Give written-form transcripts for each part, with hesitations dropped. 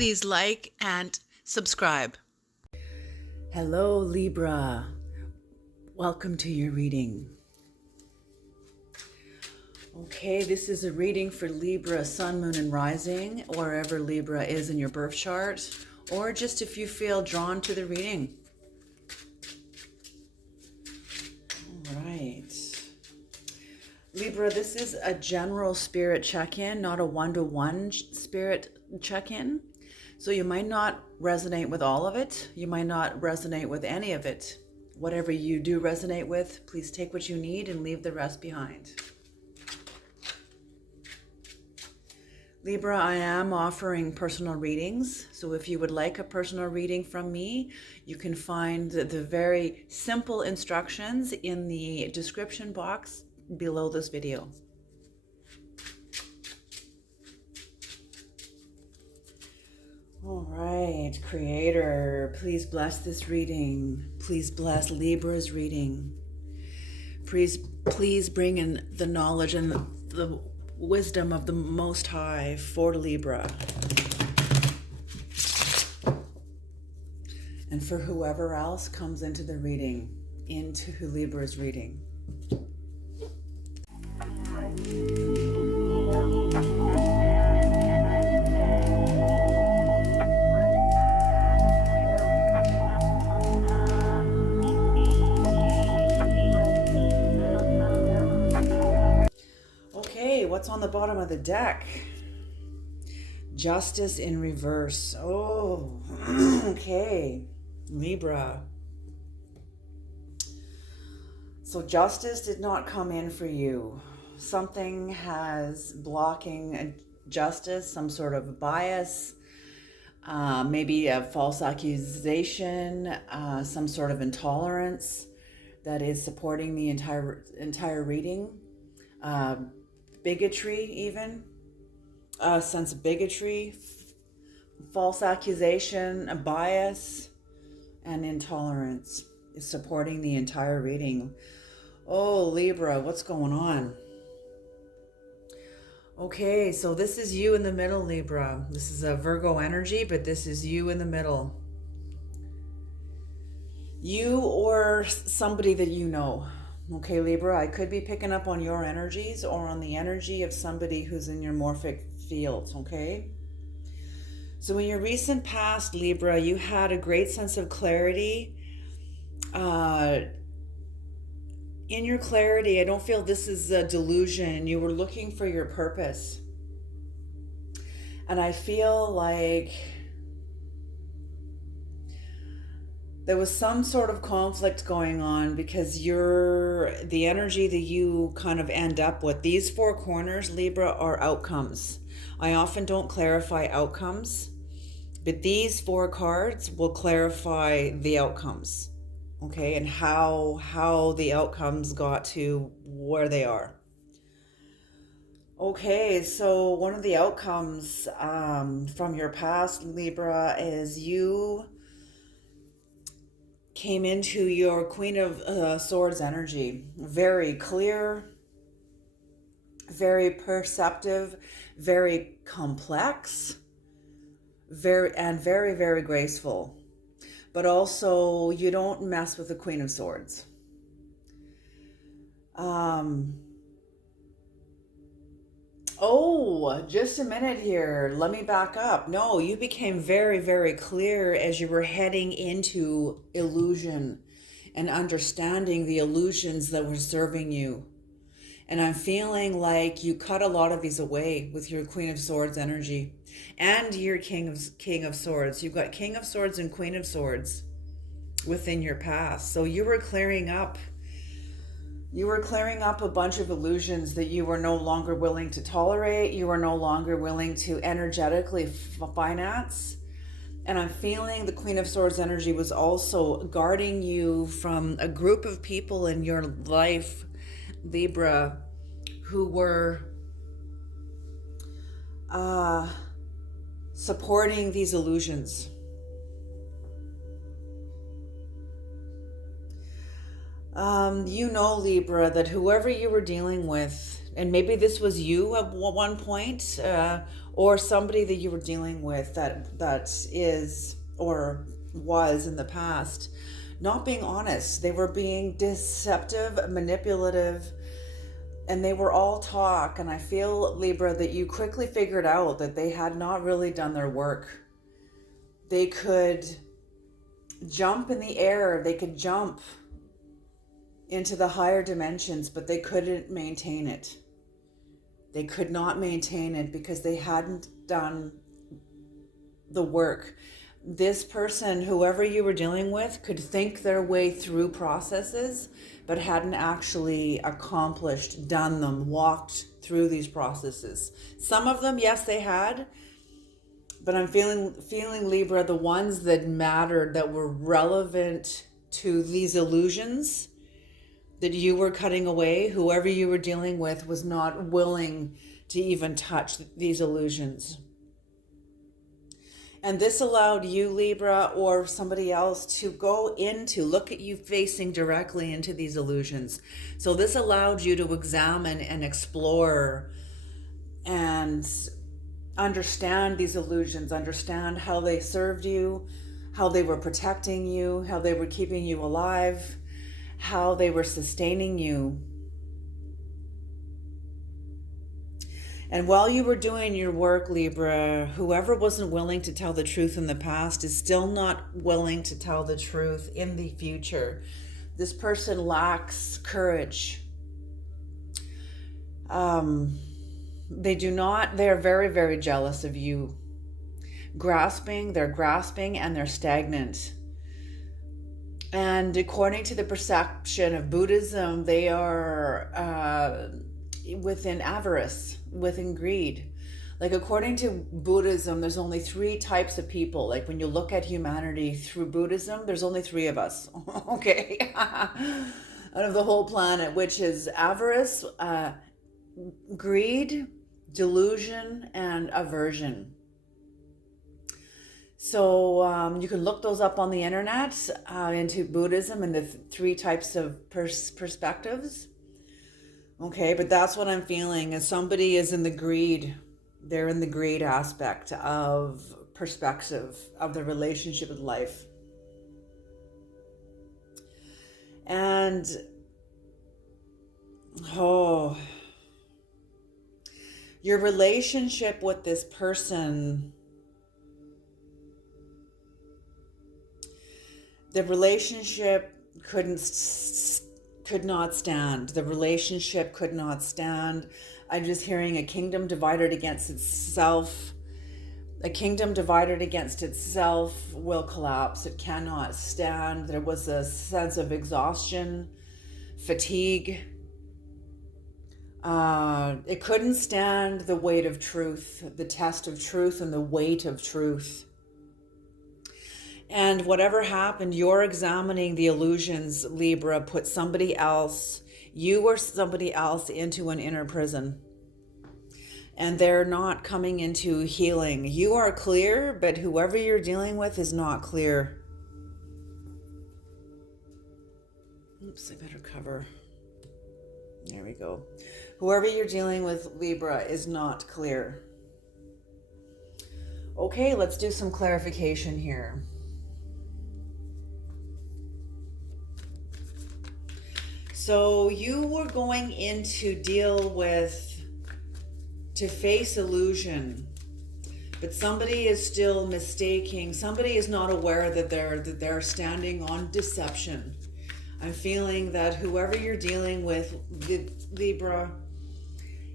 Please like and subscribe. Hello, Libra. Welcome to your reading. Okay, this is a reading for Libra, Sun, Moon, and Rising, wherever Libra is in your birth chart, or just if you feel drawn to the reading. All right. Libra, this is a general spirit check-in, not a one-to-one spirit check-in. So you might not resonate with all of it. You might not resonate with any of it. Whatever you do resonate with, please take what you need and leave the rest behind. Libra, I am offering personal readings. So if you would like a personal reading from me, you can find the very simple instructions in the description box below this video. All right, Creator, please bless this reading. Please bless Libra's reading. Please bring in the knowledge and the wisdom of the Most High for Libra. And for whoever else comes into the reading, into Libra's reading. What's on the bottom of the deck? Justice in reverse. Oh, okay. Libra. So justice did not come in for you. Something has blocking justice, some sort of bias, maybe a false accusation, some sort of intolerance that is supporting the entire reading. Bigotry, even a sense of bigotry, false accusation, a bias, and intolerance is supporting the entire reading. Oh, Libra, what's going on? Okay, so this is you in the middle, Libra. This is a Virgo energy, but this is you in the middle. You or somebody that you know. Okay, Libra, I could be picking up on your energies or on the energy of somebody who's in your morphic field, okay? So in your recent past, Libra, you had a great sense of clarity. In your clarity, I don't feel this is a delusion. You were looking for your purpose. And I feel like there was some sort of conflict going on because the energy that you kind of end up with. These four corners, Libra, are outcomes. I often don't clarify outcomes, but these four cards will clarify the outcomes, okay, and how the outcomes got to where they are. Okay, so one of the outcomes from your past, Libra, is you came into your Queen of Swords energy. Very clear, very perceptive, very complex, very, very graceful. But also, you don't mess with the Queen of Swords. Oh, just a minute here. Let me back up. No, you became very clear as you were heading into illusion and understanding the illusions that were serving you. And I'm feeling like you cut a lot of these away with your Queen of Swords energy and your King of Swords. You've got King of Swords and Queen of Swords within your past. So you were clearing up. You were clearing up a bunch of illusions that you were no longer willing to tolerate. You were no longer willing to energetically finance. And I'm feeling the Queen of Swords energy was also guarding you from a group of people in your life, Libra, who were supporting these illusions. You know, Libra, that whoever you were dealing with And maybe this was you at one point, or somebody that you were dealing with that is or was in the past not being honest. They were being deceptive, manipulative, and they were all talk. And I feel, Libra, that you quickly figured out that they had not really done their work. They could jump in the air, they could jump into the higher dimensions, but they couldn't maintain it. They could not maintain it because they hadn't done the work. This person, whoever you were dealing with, could think their way through processes, but hadn't actually accomplished, done them, walked through these processes. Some of them, yes, they had, but I'm feeling Libra, the ones that mattered, that were relevant to these illusions that you were cutting away, whoever you were dealing with was not willing to even touch these illusions. And this allowed you, Libra, or somebody else to look at you facing directly into these illusions. So this allowed you to examine and explore and understand these illusions, understand how they served you, how they were protecting you, how they were keeping you alive, how they were sustaining you. And while you were doing your work, Libra, whoever wasn't willing to tell the truth in the past is still not willing to tell the truth in the future. This person lacks courage. They're very, very jealous of you. They're grasping and they're stagnant. And according to the perception of Buddhism, they are within avarice, within greed. Like according to Buddhism, there's only 3 types of people. Like when you look at humanity through Buddhism, there's only 3 of us. Okay. Out of the whole planet, which is avarice, greed, delusion, and aversion. So you can look those up on the internet into Buddhism and the 3 types of perspectives. Okay, but that's what I'm feeling. As somebody is in the greed, they're in the greed aspect of perspective of the relationship with life. And your relationship with this person, the relationship could not stand. The relationship could not stand. I'm just hearing a kingdom divided against itself. A kingdom divided against itself will collapse. It cannot stand. There was a sense of exhaustion, fatigue. It couldn't stand the weight of truth, the test of truth, and the weight of truth. And whatever happened, you're examining the illusions, Libra, put somebody else, you or somebody else, into an inner prison. And they're not coming into healing. You are clear, but whoever you're dealing with is not clear. Oops, I better cover. There we go. Whoever you're dealing with, Libra, is not clear. Okay, let's do some clarification here. So you were going in to face illusion, but somebody is still mistaking. Somebody is not aware that they're standing on deception. I'm feeling that whoever you're dealing with, Libra,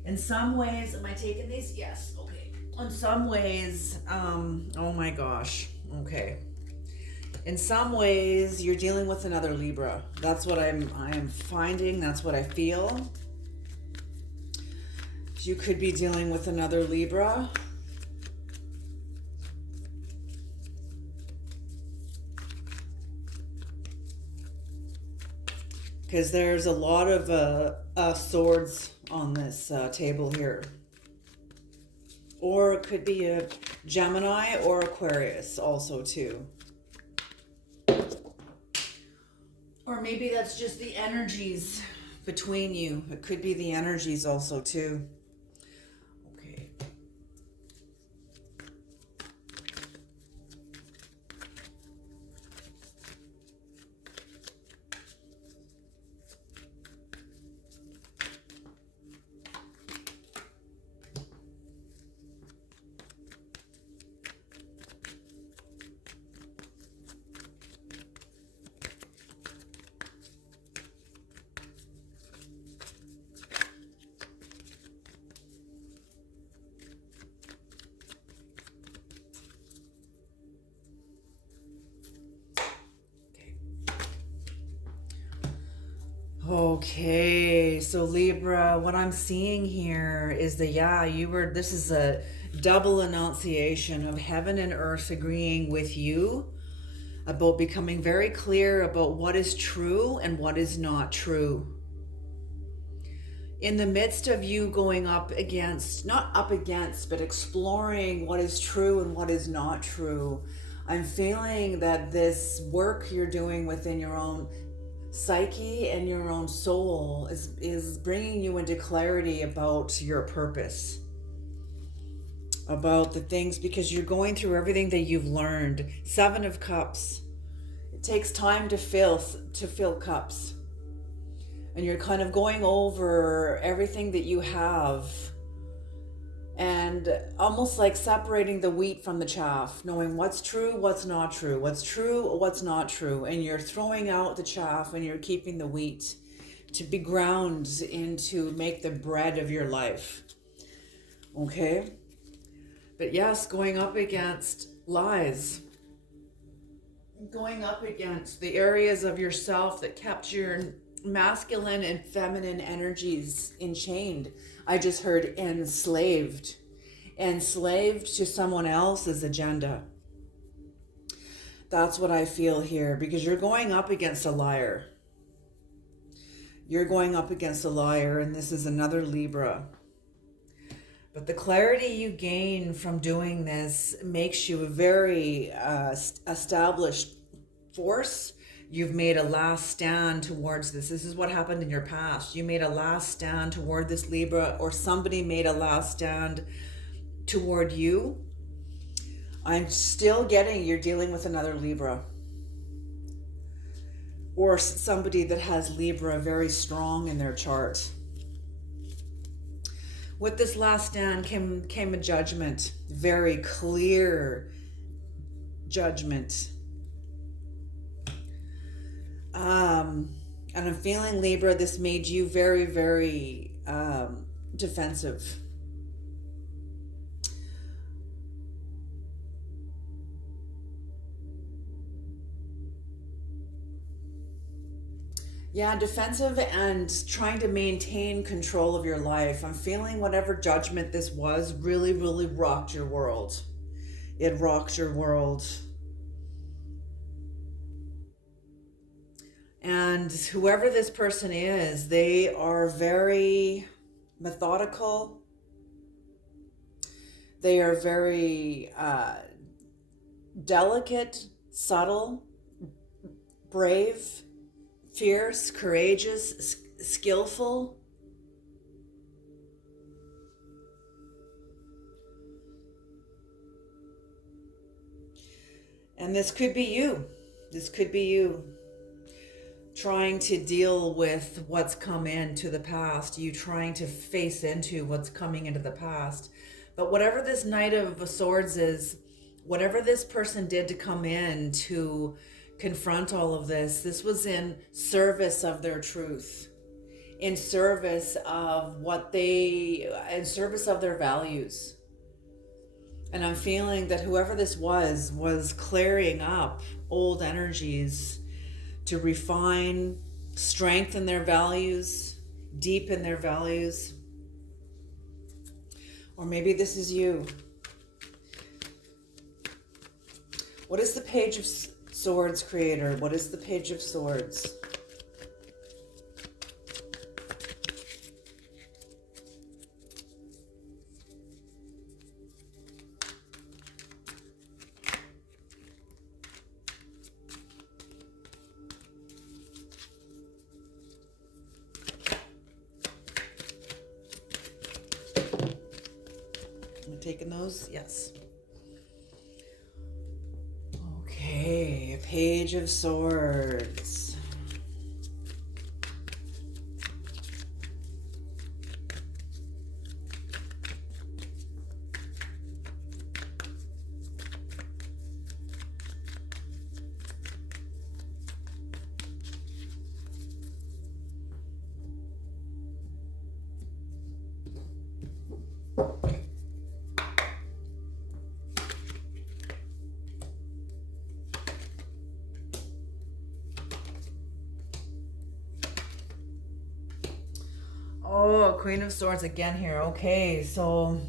in some ways, am I taking these? Yes, okay. In some ways, oh my gosh, okay. In some ways, you're dealing with another Libra. That's what I'm finding. That's what I feel. You could be dealing with another Libra. Because there's a lot of swords on this table here. Or it could be a Gemini or Aquarius also too. Or maybe that's just the energies between you. It could be the energies also too. Okay. Okay, so Libra, what I'm seeing here is this is a double enunciation of heaven and earth agreeing with you about becoming very clear about what is true and what is not true. In the midst of you going up against, not up against, but exploring what is true and what is not true, I'm feeling that this work you're doing within your own psyche and your own soul is bringing you into clarity about your purpose, about the things, because you're going through everything that you've learned. 7 of Cups. It takes time to fill cups, and you're kind of going over everything that you have, and almost like separating the wheat from the chaff, knowing what's true, what's not true, what's true, what's not true. And you're throwing out the chaff and you're keeping the wheat to be ground into make the bread of your life. Okay? But yes, going up against lies, going up against the areas of yourself that kept your masculine and feminine energies enchained. I just heard enslaved to someone else's agenda. That's what I feel here, because you're going up against a liar. You're going up against a liar, and this is another Libra. But the clarity you gain from doing this makes you a very established force. You've made a last stand towards this. This is what happened in your past. You made a last stand toward this Libra, or somebody made a last stand toward you. I'm still getting you're dealing with another Libra, or somebody that has Libra very strong in their chart. With this last stand came a judgment, very clear judgment. And I'm feeling, Libra, this made you very, very defensive. Yeah, defensive and trying to maintain control of your life. I'm feeling whatever judgment this was really, really rocked your world. It rocked your world. And whoever this person is, they are very methodical. They are very delicate, subtle, brave, fierce, courageous, skillful. And this could be you. This could be you trying to deal with what's come into the past, you trying to face into what's coming into the past. But whatever this Knight of Swords is, whatever this person did to come in to confront all of this, this was in service of their truth, in service of in service of their values. And I'm feeling that whoever this was clearing up old energies to refine, strengthen their values, deepen their values. Or maybe this is you. What is the Page of Swords, Creator? What is the Page of Swords? taking those? Yes. Okay, Page of Swords. Oh, Queen of Swords again here. Okay, so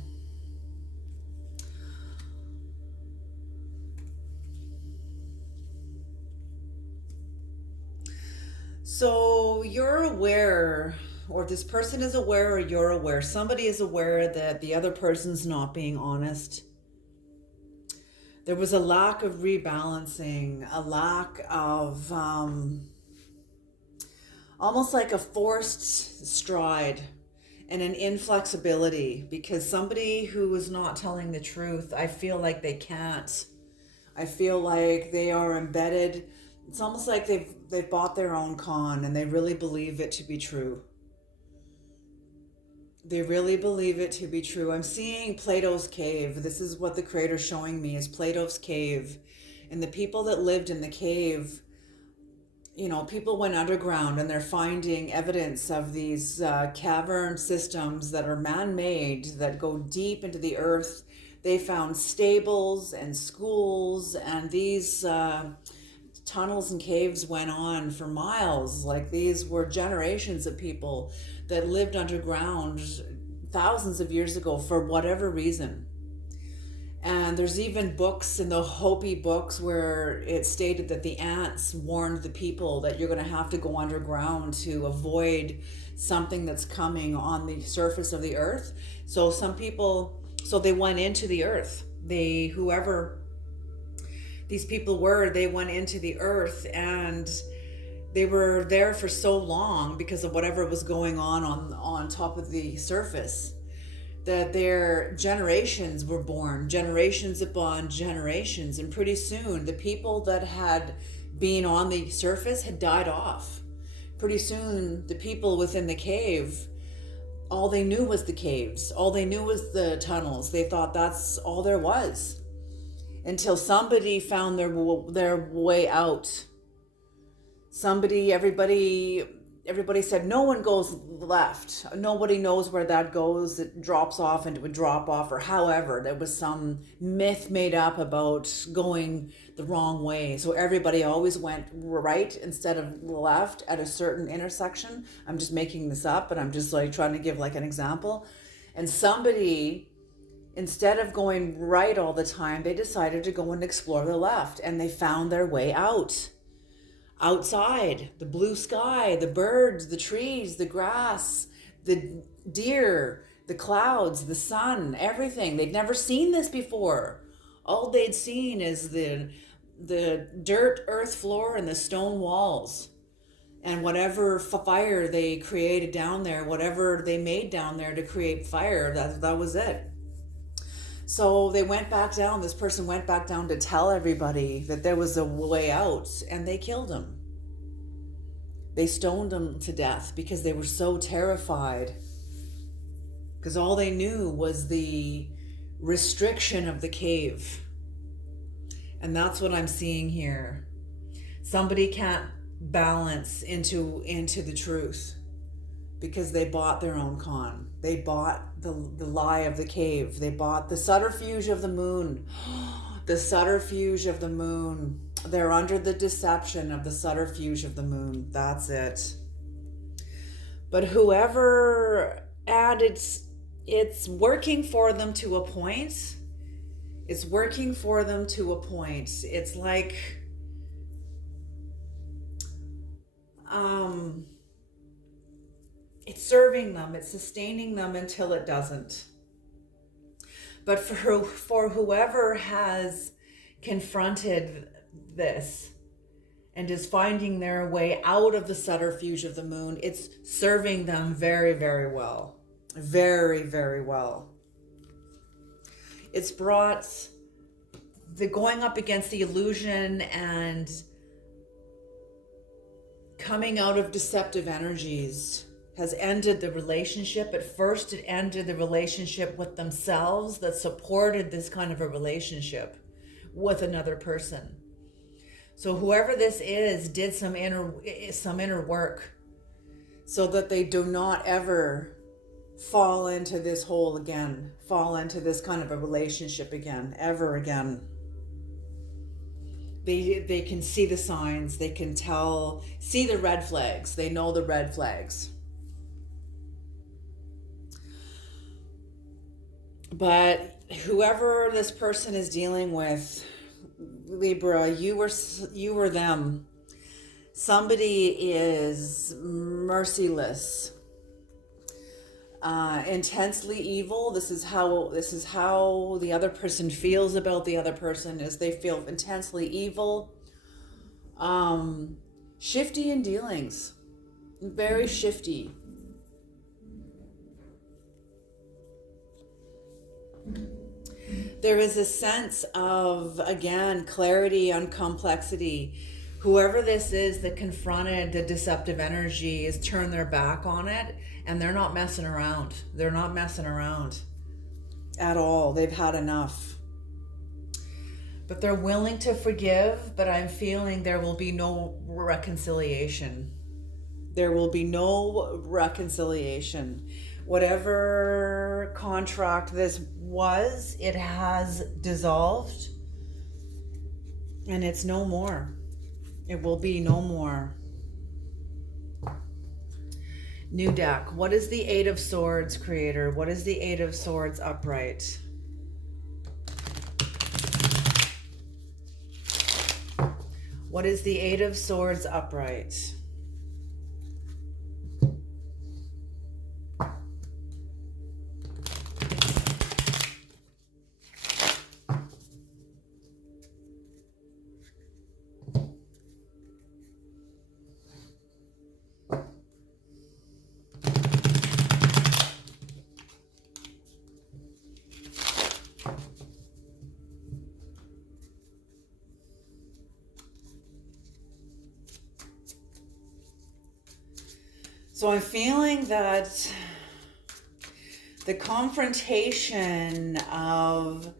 you're aware, or this person is aware, or you're aware. Somebody is aware that the other person's not being honest. There was a lack of rebalancing, a lack of almost like a forced stride and an inflexibility, because somebody who is not telling the truth, I feel like they can't. I feel like they are embedded. It's almost like they've bought their own con and they really believe it to be true. They really believe it to be true. I'm seeing Plato's cave. This is what the creator's showing me, is Plato's cave. And the people that lived in the cave, you know, people went underground and they're finding evidence of these cavern systems that are man-made, that go deep into the earth. They found stables and schools, and these tunnels and caves went on for miles. Like, these were generations of people that lived underground thousands of years ago for whatever reason. And there's even books in the Hopi books where it stated that the ants warned the people that you're going to have to go underground to avoid something that's coming on the surface of the earth. So some people, so they went into the earth. Whoever these people were, they went into the earth, and they were there for so long because of whatever was going on top of the surface, that their generations were born, generations upon generations. And pretty soon, the people that had been on the surface had died off. Pretty soon, the people within the cave, all they knew was the caves. All they knew was the tunnels. They thought that's all there was. Until somebody found their way out. Everybody said, no one goes left. Nobody knows where that goes. It drops off into a drop off, or however. There was some myth made up about going the wrong way. So everybody always went right instead of left at a certain intersection. I'm just making this up, but I'm just like trying to give like an example. And somebody, instead of going right all the time, they decided to go and explore the left, and they found their way out. Outside, the blue sky, the birds, the trees, the grass, the deer, the clouds, the sun, everything. They'd never seen this before. All they'd seen is the dirt earth floor and the stone walls, and whatever fire they created down there, whatever they made down there to create fire, that was it. So they went back down. This person went back down to tell everybody that there was a way out, and they killed him. They stoned him to death because they were so terrified. Because all they knew was the restriction of the cave. And that's what I'm seeing here. Somebody can't balance into the truth because they bought their own con. They bought the lie of the cave. They bought the subterfuge of the moon. The subterfuge of the moon. They're under the deception of the subterfuge of the moon. That's it. But whoever added, it's working for them to a point. It's working for them to a point. It's like, it's serving them, it's sustaining them until it doesn't. But for whoever has confronted this and is finding their way out of the subterfuge of the moon, it's serving them very, very well. Very, very well. It's brought the going up against the illusion and coming out of deceptive energies has ended the relationship. At first, it ended the relationship with themselves that supported this kind of a relationship with another person. So whoever this is did some inner work so that they do not ever fall into this hole again, fall into this kind of a relationship again, ever again. They can see the signs, they can see the red flags, they know the red flags. But whoever this person is dealing with, Libra, you were them. Somebody is merciless, intensely evil. This is how the other person feels about the other person, is they feel intensely evil, shifty in dealings, very shifty. There is a sense of, again, clarity on complexity. Whoever this is that confronted the deceptive energy has turned their back on it, and they're not messing around. They're not messing around at all. They've had enough. But they're willing to forgive, but I'm feeling there will be no reconciliation. There will be no reconciliation. Whatever contract this was, it has dissolved, and it's no more. It will be no more. New deck. What is the Eight of Swords, Creator? What is the Eight of Swords upright? What is the Eight of Swords upright? So I'm feeling that the confrontation of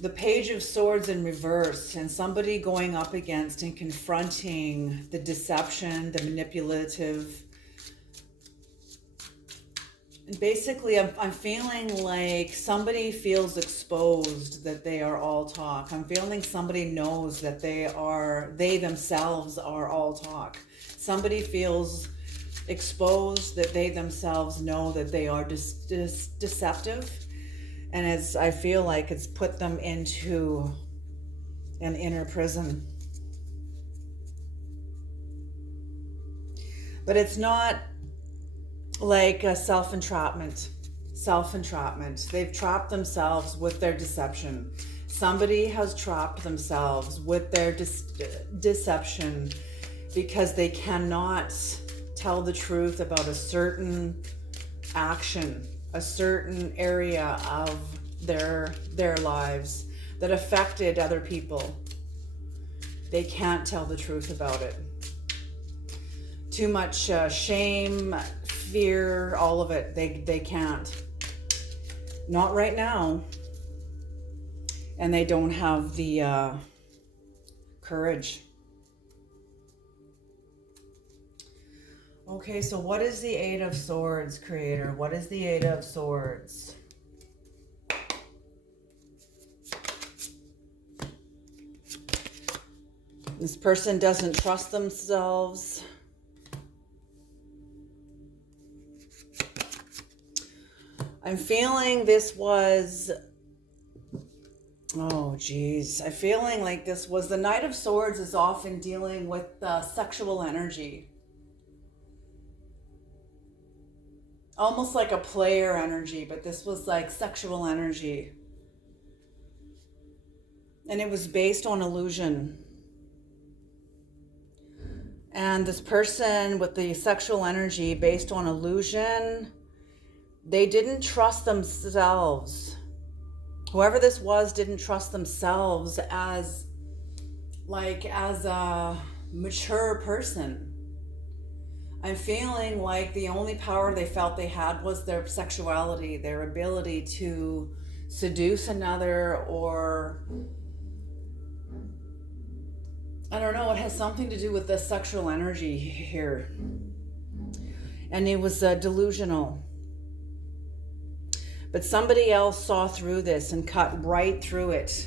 the Page of Swords in reverse and somebody going up against and confronting the deception, the manipulative. And basically, I'm feeling like somebody feels exposed that they are all talk. I'm feeling somebody knows that they themselves are all talk. Somebody feels exposed that they themselves know that they are deceptive. And I feel like it's put them into an inner prison. But it's not like a self-entrapment. They've trapped themselves with their deception. Somebody has trapped themselves with their deception because they cannot tell the truth about a certain action, a certain area of their lives that affected other people. They can't tell the truth about it. Too much shame, fear, all of it. They can't. Not right now. And they don't have the courage. Okay, so what is the Eight of Swords, Creator? What is the Eight of Swords? This person doesn't trust themselves. I'm feeling this was... Oh, geez. I'm feeling like this was... The Knight of Swords is often dealing with sexual energy. Almost like a player energy, but this was like sexual energy. And it was based on illusion. And this person with the sexual energy based on illusion, they didn't trust themselves. Whoever this was didn't trust themselves as a mature person. I'm feeling like the only power they felt they had was their sexuality, their ability to seduce another, or I don't know, it has something to do with the sexual energy here. And it was delusional. But somebody else saw through this and cut right through it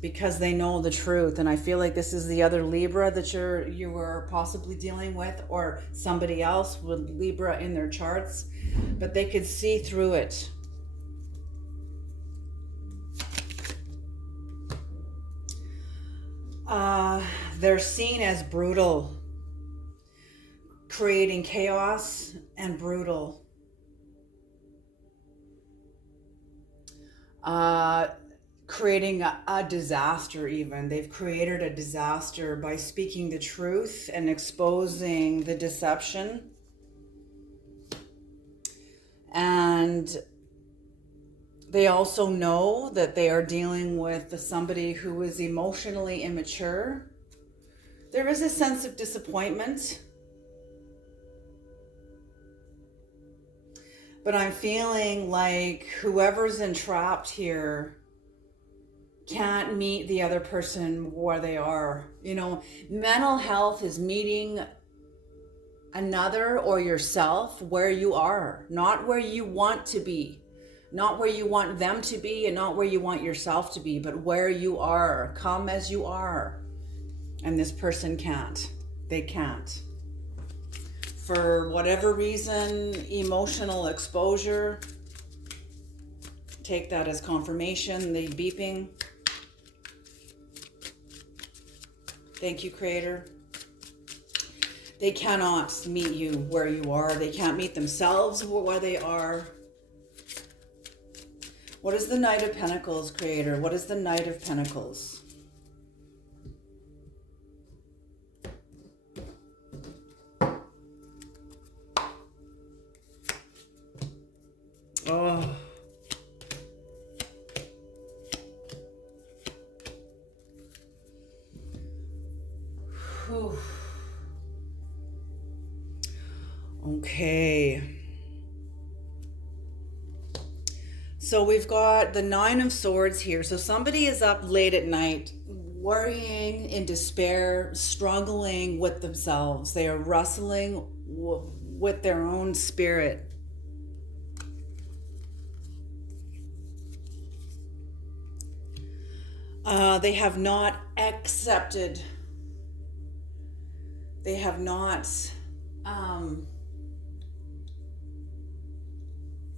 because they know the truth. And I feel like this is the other Libra that you were possibly dealing with, or somebody else with Libra in their charts, but they could see through it. They're seen as brutal, creating chaos and brutal. Creating a disaster even. They've created a disaster by speaking the truth and exposing the deception. And they also know that they are dealing with somebody who is emotionally immature. There is a sense of disappointment. But I'm feeling like whoever's entrapped here can't meet the other person where they are. You know, mental health is meeting another or yourself where you are, not where you want to be, not where you want them to be, and not where you want yourself to be, but where you are. Come as you are. And this person can't. They can't. For whatever reason, emotional exposure, take that as confirmation, the beeping. Thank you, Creator. They cannot meet you where you are. They can't meet themselves where they are. What is the Knight of Pentacles, Creator? What is the Knight of Pentacles? Oh. Whew. Okay. So we've got the Nine of Swords here. So somebody is up late at night, worrying, in despair, struggling with themselves. They are wrestling with their own spirit. They have not accepted. They have not.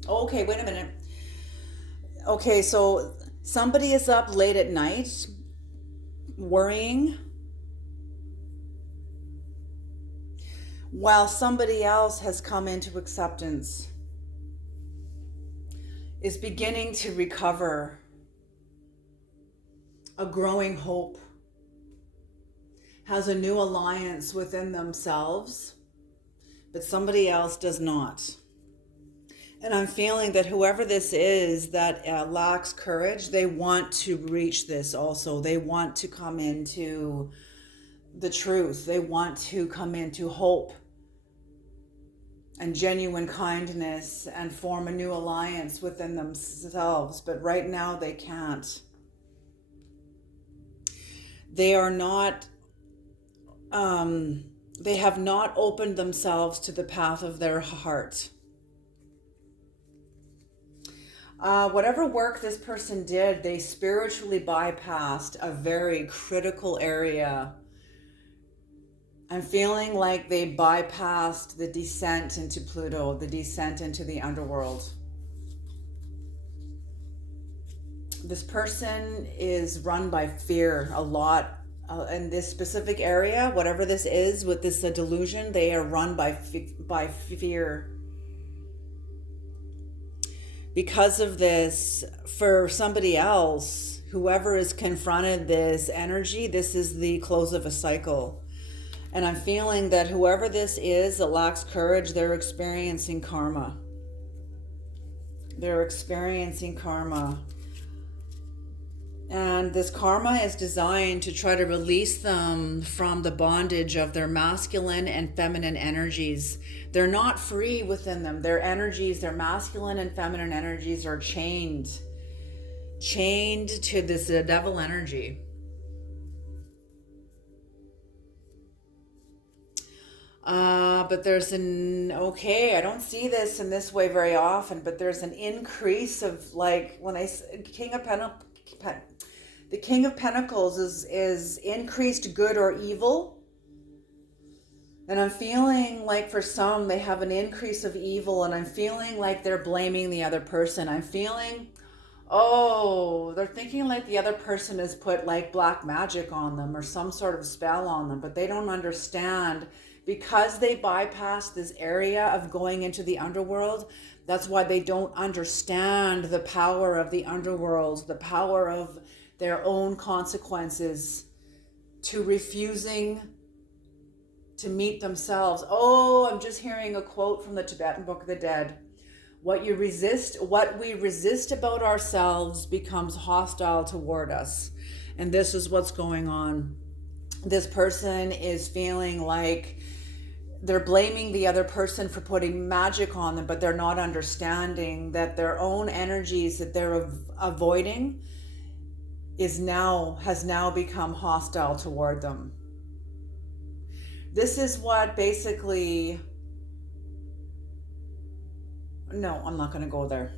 Okay, wait a minute. Okay, so somebody is up late at night, worrying, while somebody else has come into acceptance, is beginning to recover. A growing hope, has a new alliance within themselves, but somebody else does not. And I'm feeling that whoever this is that lacks courage, they want to reach this also. They want to come into the truth. They want to come into hope and genuine kindness and form a new alliance within themselves. But right now they can't. They are not, they have not opened themselves to the path of their heart. Whatever work this person did, they spiritually bypassed a very critical area. I'm feeling like they bypassed the descent into Pluto, the descent into the underworld. This person is run by fear a lot. In this specific area, whatever this is with this delusion, they are run by fear. Because of this, for somebody else, whoever has confronted this energy, this is the close of a cycle. And I'm feeling that whoever this is that lacks courage, they're experiencing karma. They're experiencing karma. And this karma is designed to try to release them from the bondage of their masculine and feminine energies. They're not free within them. Their energies, their masculine and feminine energies are chained to this devil energy. But there's I don't see this in this way very often, but there's an increase of, like, when the King of Pentacles is increased good or evil. And I'm feeling like for some, they have an increase of evil, and I'm feeling like they're blaming the other person. I'm feeling, they're thinking like the other person has put like black magic on them or some sort of spell on them, but they don't understand because they bypass this area of going into the underworld. That's why they don't understand the power of the underworld, the power of their own consequences to refusing to meet themselves. I'm just hearing a quote from the Tibetan Book of the Dead. What we resist about ourselves becomes hostile toward us. And this is what's going on. This person is feeling like they're blaming the other person for putting magic on them, but they're not understanding that their own energies that they're avoiding has now become hostile toward them. This is what basically... No, I'm not going to go there.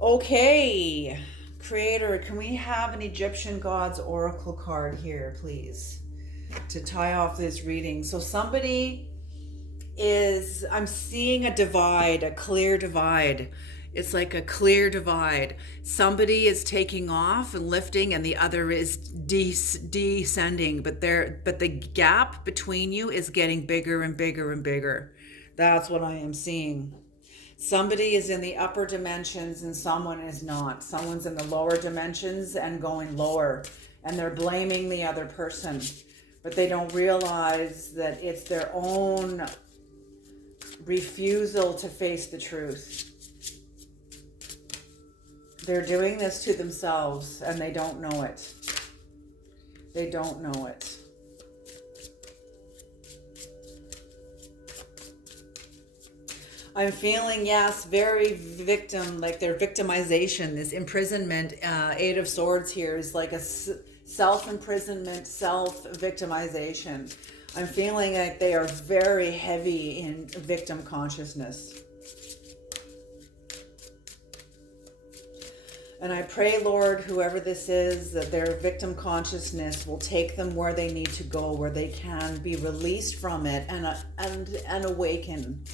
Okay. Creator, can we have an Egyptian Gods Oracle card here, please, to tie off this reading? So I'm seeing a divide, a clear divide. It's like a clear divide. Somebody is taking off and lifting, and the other is descending. But the gap between you is getting bigger and bigger and bigger. That's what I am seeing. Somebody is in the upper dimensions and someone is not. Someone's in the lower dimensions and going lower, and they're blaming the other person. But they don't realize that it's their own refusal to face the truth. They're doing this to themselves and they don't know it. I'm feeling, yes, very victim, like their victimization, this imprisonment. Eight of Swords here is like a self-imprisonment, self-victimization. I'm feeling like they are very heavy in victim consciousness. And I pray, Lord, whoever this is, that their victim consciousness will take them where they need to go, where they can be released from it and awaken.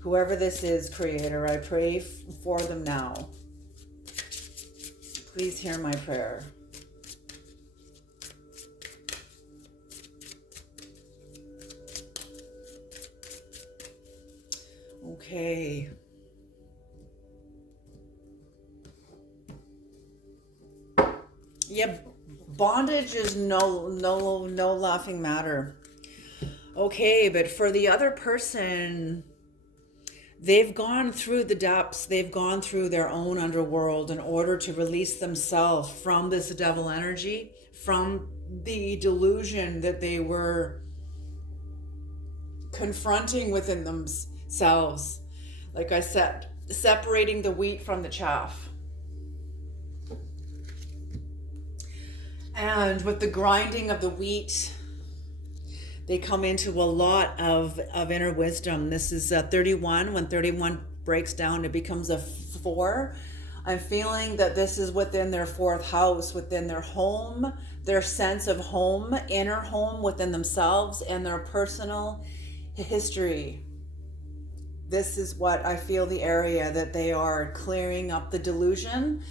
Whoever this is, Creator, I pray for them now. Please hear my prayer. Okay. Yeah, bondage is no laughing matter. Okay, but for the other person, they've gone through the depths, they've gone through their own underworld in order to release themselves from this devil energy, from the delusion that they were confronting within themselves. Like I said, separating the wheat from the chaff. And with the grinding of the wheat, they come into a lot of inner wisdom. This is 31. When 31 breaks down, it becomes a 4. I'm feeling that this is within their 4th house, within their home, their sense of home, inner home within themselves, and their personal history. This is what I feel, the area that they are clearing up the delusion.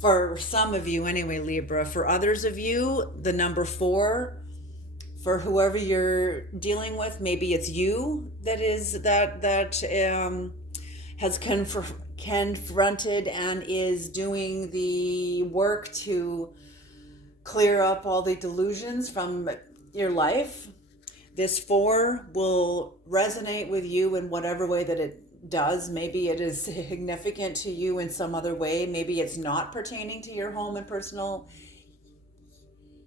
For some of you anyway, Libra. For others of you, the number 4, for whoever you're dealing with, maybe it's you that has confronted and is doing the work to clear up all the delusions from your life. This 4 will resonate with you in whatever way that it does. Maybe it is significant to you in some other way. Maybe it's not pertaining to your home and personal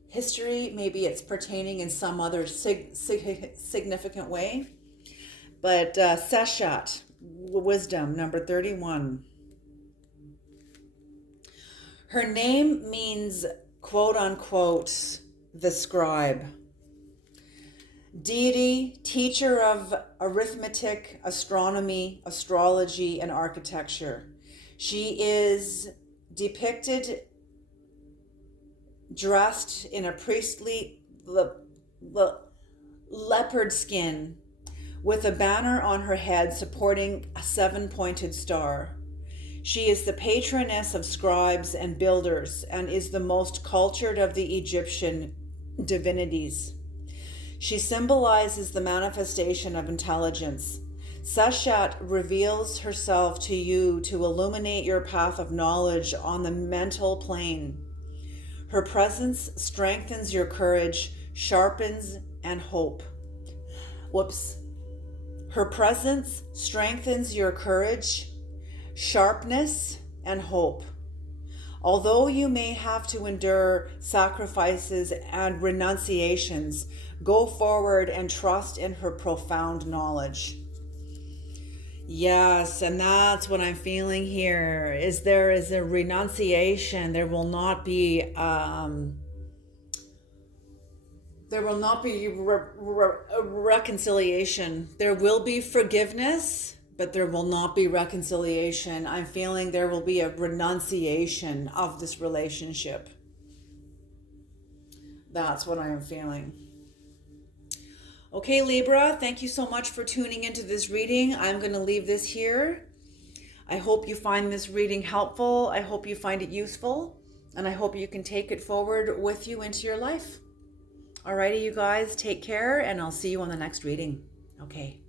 history. Maybe it's pertaining in some other significant way. But Seshat, wisdom, number 31. Her name means, quote unquote, the scribe. Deity, teacher of arithmetic, astronomy, astrology, and architecture. She is depicted dressed in a priestly leopard skin with a banner on her head supporting a 7-pointed star. She is the patroness of scribes and builders and is the most cultured of the Egyptian divinities. She symbolizes the manifestation of intelligence. Seshat reveals herself to you to illuminate your path of knowledge on the mental plane. Her presence strengthens your courage, sharpens, and hope. Her presence strengthens your courage, sharpness, and hope. Although you may have to endure sacrifices and renunciations, go forward and trust in her profound knowledge. Yes, and that's what I'm feeling here. There is a renunciation. There will not be reconciliation. There will be forgiveness, but there will not be reconciliation. I'm feeling there will be a renunciation of this relationship. That's what I am feeling. Okay, Libra, thank you so much for tuning into this reading. I'm going to leave this here. I hope you find this reading helpful. I hope you find it useful. And I hope you can take it forward with you into your life. Alrighty, you guys, take care, and I'll see you on the next reading. Okay.